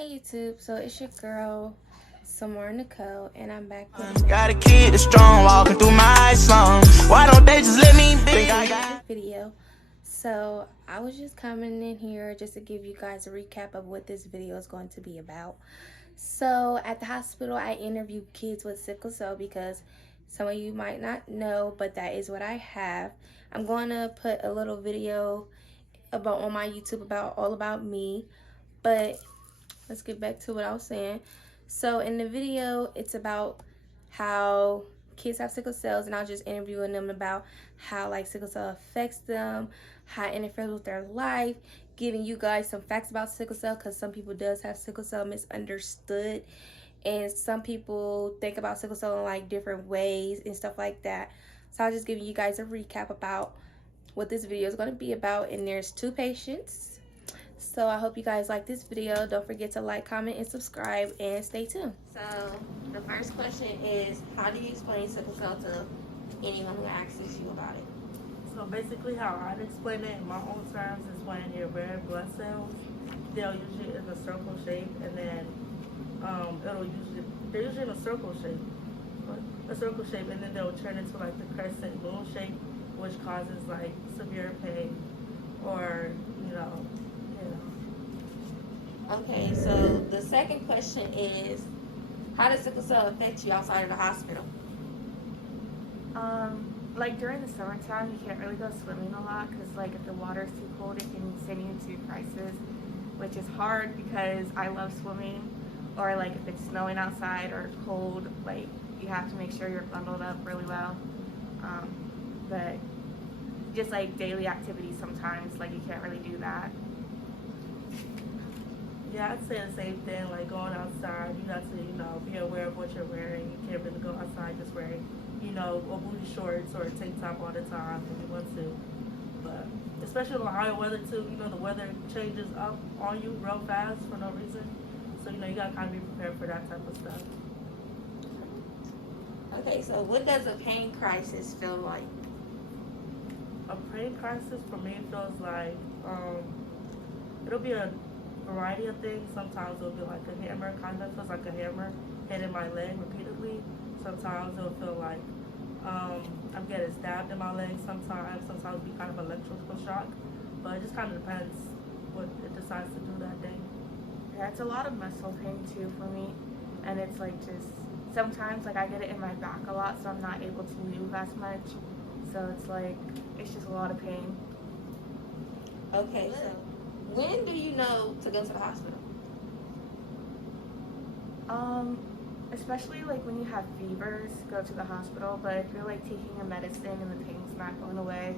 Hey YouTube, so it's your girl, Samara Nicole, and I'm back with Got a kid that's strong walking through my slums. Why don't they just let me be? this video. So I was just coming in here just to give you guys a recap of what this video is going to be about. So at the hospital, I interview kids with sickle cell because some of you might not know, but that is what I have. I'm going to put a little video about on my YouTube about all about me, but let's get back to what I was saying. So in the video, it's about how kids have sickle cells, and I was just interviewing them about how like sickle cell affects them, how it interferes with their life, giving you guys some facts about sickle cell because some people does have sickle cell misunderstood, and some people think about sickle cell in like different ways and stuff like that. So I'll just give you guys a recap about what this video is going to be about, and there's 2 patients. So I hope you guys like this video. Don't forget to like, comment, and subscribe, and stay tuned. So the first question is, how do you explain sickle cell to anyone who asks you about it? So basically how I'd explain it in my own terms is when your red blood cells, they'll usually in a circle shape, and then they're usually in a circle shape, and then they'll turn into like the crescent moon shape, which causes like severe pain or, Okay, so the second question is, how does sickle cell affect you outside of the hospital? Like during the summertime, you can't really go swimming a lot because like if the water's too cold, it can send you into crisis, which is hard because I love swimming. Or like if it's snowing outside or cold, like you have to make sure you're bundled up really well. But just like daily activities sometimes, like you can't really do that. Yeah, I'd say the same thing, like going outside, you have to, be aware of what you're wearing. You can't really go outside just wearing, a booty shorts or a tank top all the time if you want to. But especially in the higher weather too, the weather changes up on you real fast for no reason. So, you gotta kind of be prepared for that type of stuff. Okay, so what does a pain crisis feel like? A pain crisis for me feels like, it'll be a variety of things. Sometimes it'll be like a hammer, kind of feels like a hammer hitting my leg repeatedly. Sometimes it'll feel like I'm getting stabbed in my leg. Sometimes it'll be kind of electrical shock, but it just kind of depends what it decides to do that day. Yeah, it's a lot of muscle pain too for me, and it's like just sometimes like I get it in my back a lot, so I'm not able to move as much. So it's just a lot of pain. Okay, so when do you know to go to the hospital? Especially like when you have fevers, go to the hospital. But if you're like taking your medicine and the pain's not going away,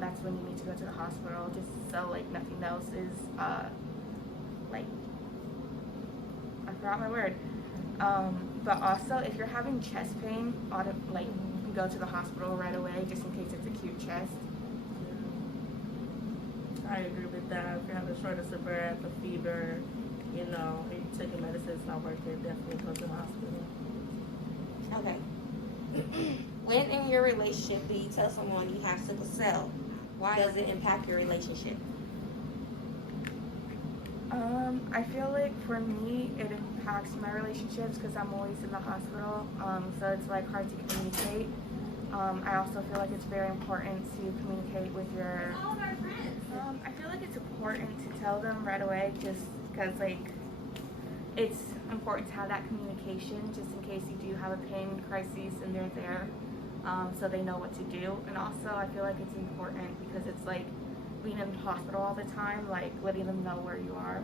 that's when you need to go to the hospital. Just so like nothing else is like I forgot my word. But also if you're having chest pain, go to the hospital right away just in case it's acute chest. I agree with that. If you're having shortness of breath, a fever, and you're taking medicine, it's not working, definitely go to the hospital. Okay. When in your relationship do you tell someone you have sickle cell? Why does it impact your relationship? I feel like for me it impacts my relationships because I'm always in the hospital, so it's like hard to communicate. I also feel like it's very important to communicate with your I feel like it's important to tell them right away just because like it's important to have that communication just in case you do have a pain crisis and they're there, so they know what to do. And also I feel like it's important because it's like being in the hospital all the time, like letting them know where you are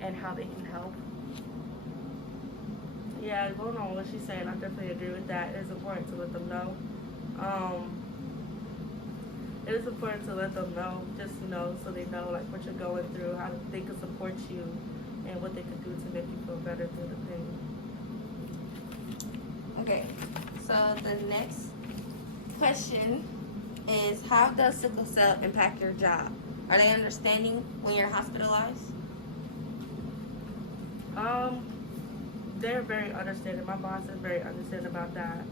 and how they can help. Yeah, going on what she's saying, I definitely agree with that. It is important to let them know. It is important to let them know, just, so they know, like, what you're going through, how they can support you, and what they can do to make you feel better through the pain. Okay, so the next question is, how does sickle cell impact your job? Are they understanding when you're hospitalized? They're very understanding. My boss is very understanding about that.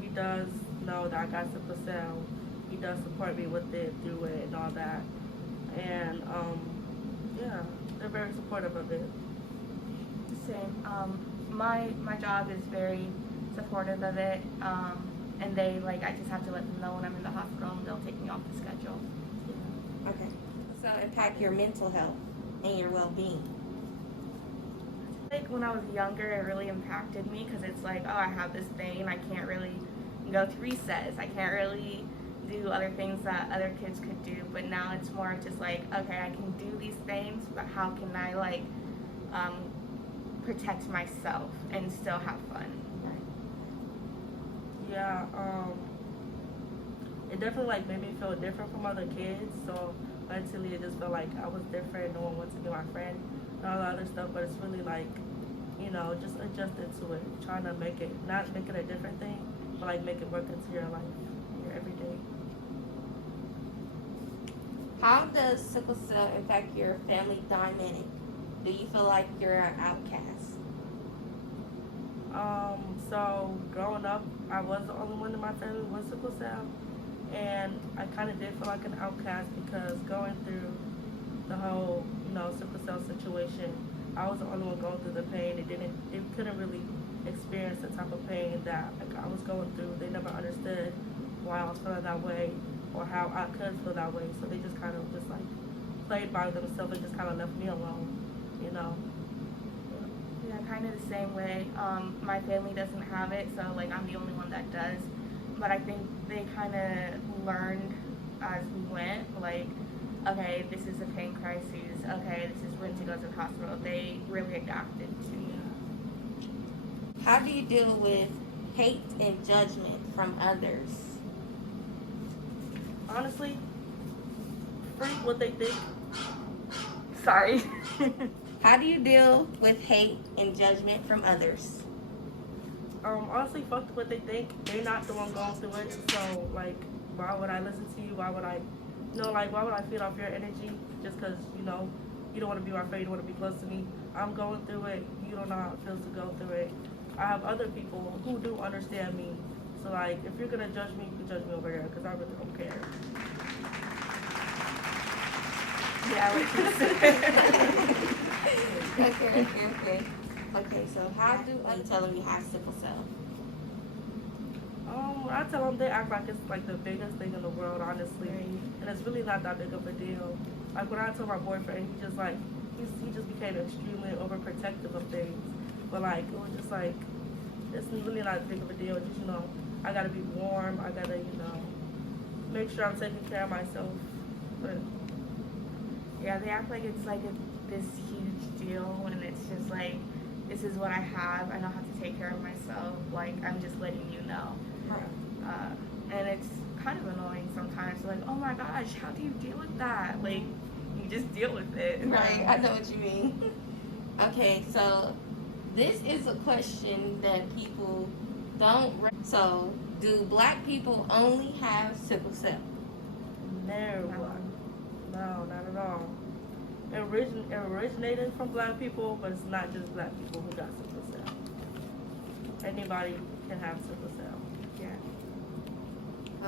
He does know that I got sickle cell. He does support me with it, through it, and all that. And Yeah, they're very supportive of it. Same. My job is very supportive of it, and they like I just have to let them know when I'm in the hospital, and they'll take me off the schedule. Okay. So impact your mental health and your well-being. Like when I was younger, it really impacted me because it's like, oh, I have this thing, I can't really go to recess, I can't really do other things that other kids could do. But now it's more just like, okay, I can do these things, but how can I like protect myself and still have fun? Yeah, it definitely like made me feel different from other kids. So mentally, it just felt like I was different. No one wanted to be my friend and all the other stuff. But it's really like, just adjusting to it, trying to make it not make it a different thing, but like make it work into your life, your everyday. How does sickle cell impact your family dynamic? Do you feel like you're an outcast? So growing up, I was the only one in my family with sickle cell, and I kind of did feel like an outcast because going through the whole, sickle cell situation, I was the only one going through the pain. It couldn't really experience the type of pain that like I was going through. They never understood why I was feeling that way or how I could feel that way. So they just kind of just like played by themselves and just kind of left me alone, Yeah, kind of the same way. My family doesn't have it, so like I'm the only one that does. But I think they kind of learned as we went, like, okay, this is a pain crisis. Okay, this is when to go to the hospital. They really adapted to me. How do you deal with hate and judgment from others? Honestly, freak what they think. Sorry. How do you deal with hate and judgment from others? Honestly, fuck what they think. They're not the one going through it. So, like, why would I listen to you? Why would I, why would I feed off your energy just because, you don't want to be my friend, you don't want to be close to me. I'm going through it. You don't know how it feels to go through it. I have other people who do understand me. So, like, if you're going to judge me, you can judge me over here because I really don't care. Yeah, Okay, so how do I tell them you have sickle cell? When I tell them, they act like it's like the biggest thing in the world, honestly, and it's really not that big of a deal. Like when I told my boyfriend, he just became extremely overprotective of things. But like it was just like it's really not that big of a deal. Just I gotta be warm. I gotta make sure I'm taking care of myself. But yeah, they act like it's like this huge deal, and it's just like, this is what I have. I know how to take care of myself. Like, I'm just letting you know. And it's kind of annoying sometimes. Like, oh my gosh, how do you deal with that? Like, you just deal with it. Right, I know what you mean. Okay, so this is a question that people don't. So, do black people only have sickle cell? no, not at all. It originated from black people, but it's not just black people who got sickle cell. Anybody can have sickle cell. Yeah.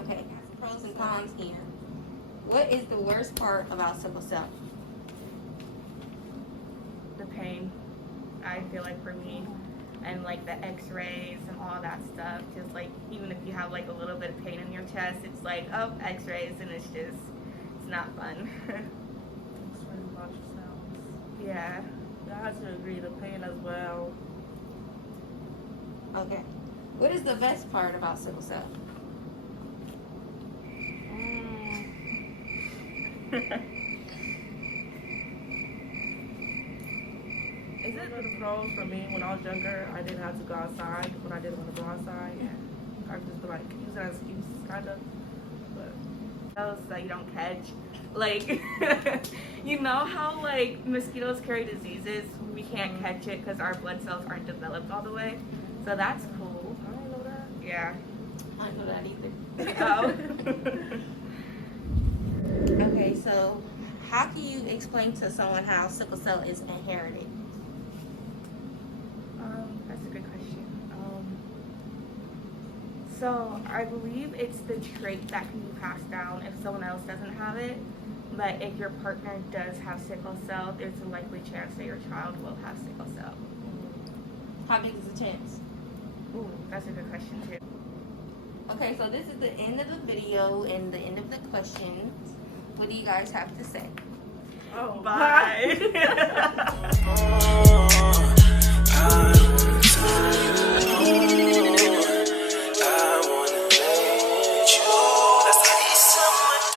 Okay, pros and cons here. What is the worst part about sickle cell? The pain, I feel like, for me, and like the x-rays and all that stuff. Just like, even if you have like a little bit of pain in your chest, it's like, oh, x-rays, and it's not fun. It's really about yourselves. Yeah. I have to agree, the pain as well. Okay. What is the best part about sickle cell? Is it the pros for me? When I was younger, I didn't have to go outside when I didn't want to go outside. I just like use that excuse, kind of. But Those that you don't catch. Like, you know how like mosquitoes carry diseases? We can't catch it because our blood cells aren't developed all the way. So that's cool. I don't know that. Yeah. I don't know that either. Oh. Okay, so how can you explain to someone how sickle cell is inherited? That's a good question. So I believe it's the trait that can be passed down if someone else doesn't have it. But if your partner does have sickle cell, there's a likely chance that your child will have sickle cell. How big is the chance? Ooh, that's a good question too. Okay, so this is the end of the video and the end of the questions. What do you guys have to say? Oh, bye. Oh.